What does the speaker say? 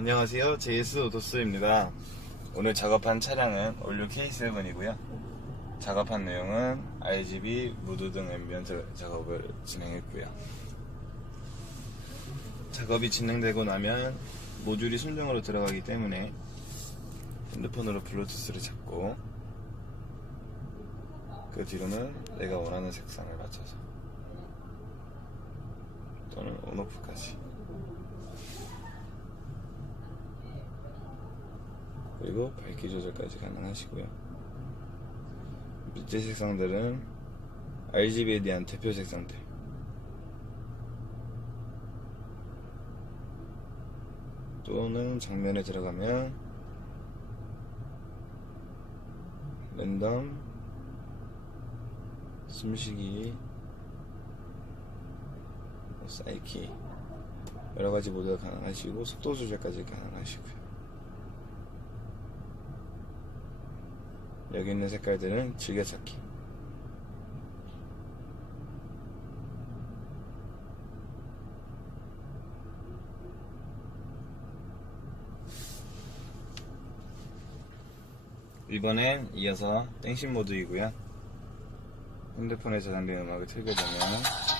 안녕하세요. JS 오토스입니다. 오늘 작업한 차량은 올류 K7이고요. 작업한 내용은 RGB, 무드 등 앰비언트 작업을 진행했고요. 작업이 진행되고 나면 모듈이 순정으로 들어가기 때문에 핸드폰으로 블루투스를 잡고 그 뒤로는 내가 원하는 색상을 맞춰서 또는 온오프까지 그리고 밝기 조절까지 가능하시고요. 밑에 색상들은 RGB에 대한 대표 색상들. 또는 장면에 들어가면 랜덤, 숨쉬기, 뭐 사이키 여러 가지 모드가 가능하시고 속도 조절까지 가능하시고요. 여기 있는 색깔들은 즐겨찾기. 이번엔 이어서 땡신 모드이고요. 핸드폰에 저장된 음악을 틀게 되면